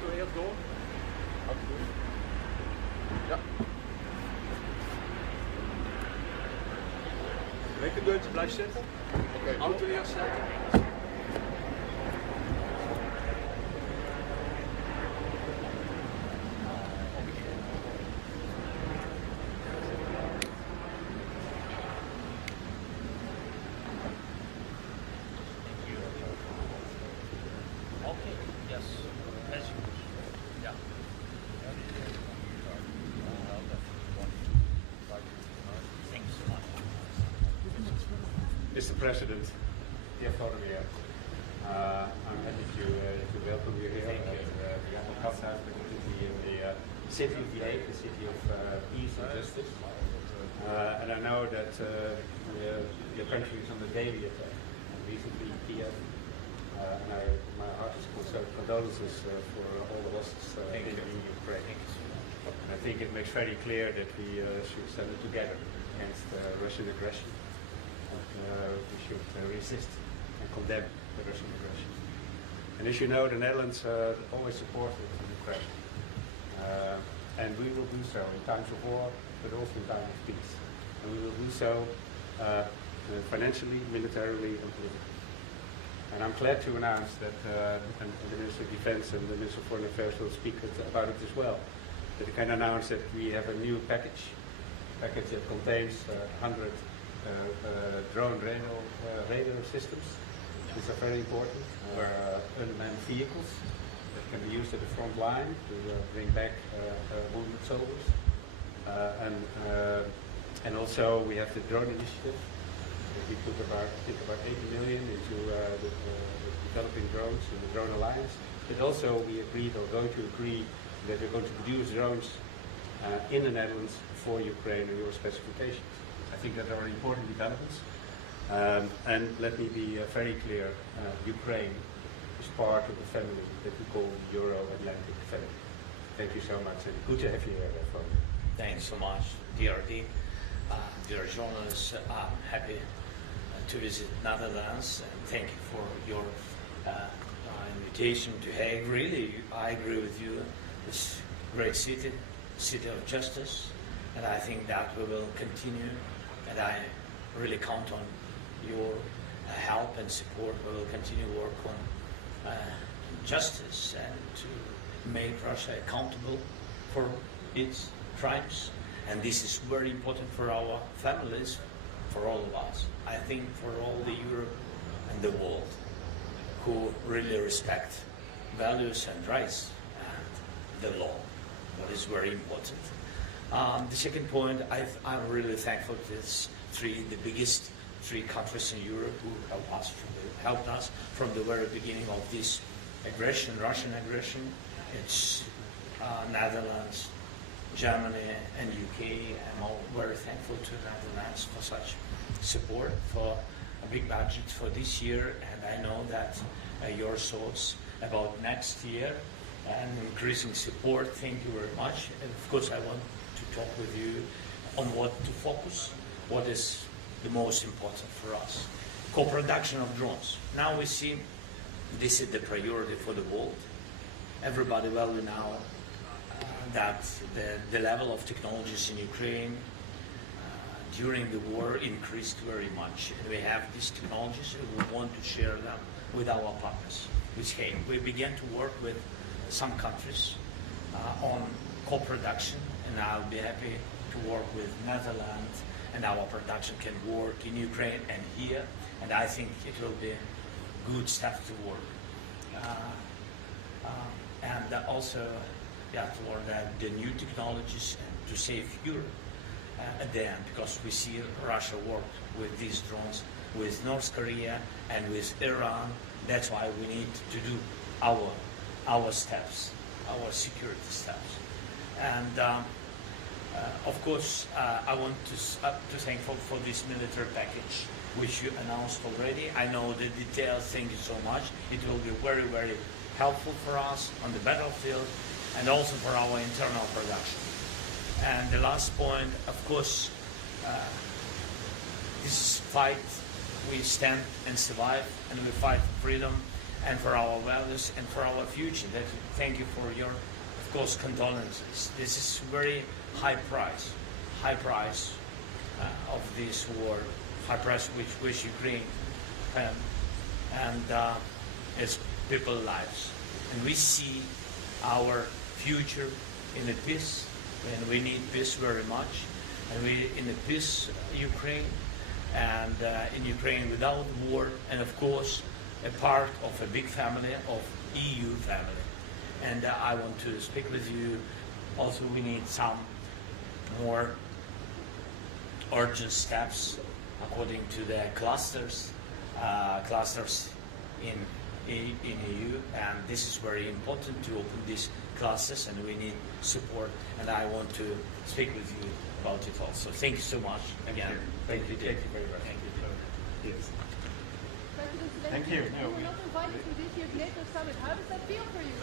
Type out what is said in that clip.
auto eerst door. Ja. Linkerdeurtje blijft zitten. Okay. Auto eerst zetten. Okay, yes, as you wish. Yeah. Thank you so much. Mr. President, dear Volodymyr, I'm happy to welcome you here at the Apple Katshuis, particularly in the city of the Hague, the city of peace and justice. And I know that your country is under daily attack. Recently, Kiev. My heart's condolences for all the losses in Ukraine. I think it makes very clear that we should stand together against Russian aggression. We should resist and condemn the Russian aggression. And as you know, the Netherlands always supported Ukraine. And we will do so in times of war, but also in times of peace. And we will do so financially, militarily, and politically. And I'm glad to announce that and the Minister of Defense and the Minister of Foreign Affairs will speak about it as well. That I can announce that we have a new package that contains 100 drone radar systems. These are very important. Unmanned vehicles that can be used at the front line to bring back wounded soldiers. And also we have the drone initiative. We put about 80 million into the developing drones in the Drone Alliance. But also we agreed, or going to agree, that we're going to produce drones in the Netherlands for Ukraine and your specifications. I think that are important developments. And let me be very clear, Ukraine is part of the family that we call the Euro-Atlantic family. Thank you so much, and good to have you here, Volodymyr. Thanks so much, DRD. Dear journalists, I'm happy to visit Netherlands, and thank you for your invitation to Hague. Really, I agree with you. It's a great city, city of justice, and I think that we will continue, and I really count on your help and support. We will continue to work on justice and to make Russia accountable for its crimes. And this is very important for our families, for all of us. I think for all the Europe and the world who really respect values and rights and the law, what is very important. The second point, I'm really thankful to the biggest three countries in Europe who helped us from the very beginning of this aggression, Russian aggression. It's Netherlands, Germany and UK. I'm all very thankful to Netherlands for such support, for a big budget for this year, and I know that your thoughts about next year and increasing support, thank you very much. And of course I want to talk with you on what to focus, what is the most important for us. Co-production of drones. Now we see this is the priority for the world. Everybody value now that the level of technologies in Ukraine during the war increased very much. We have these technologies and we want to share them with our partners, with Hague. We began to work with some countries on co-production, and I'll be happy to work with Netherlands, and our production can work in Ukraine and here, and I think it will be a good step to work. And also, toward the new technologies to save Europe at the end, because we see Russia work with these drones with North Korea and with Iran. That's why we need to do our steps, our security steps. And of course, I want to thank for this military package, which you announced already. I know the details. Thank you so much. It will be very, very helpful for us on the battlefield and also for our internal production. And the last point, of course, this fight, we stand and survive, and we fight for freedom. and for our values and for our future. Thank you for your, of course, condolences. This is very high price of this war, high price which Ukraine and it's people's lives. And we see our future in the peace, and we need peace very much. And we in the peace Ukraine, and in Ukraine without war, and of course a part of a big family of EU family. And I want to speak with you. Also, we need some more urgent steps according to the clusters in EU, and this is very important to open these classes, and we need support, and I want to speak with you about it also. Thank you so much again. Thank you very much. Thank you. Yes. President Zelenskyy, Thank you. you were not invited to this year's NATO summit. How does that feel for you?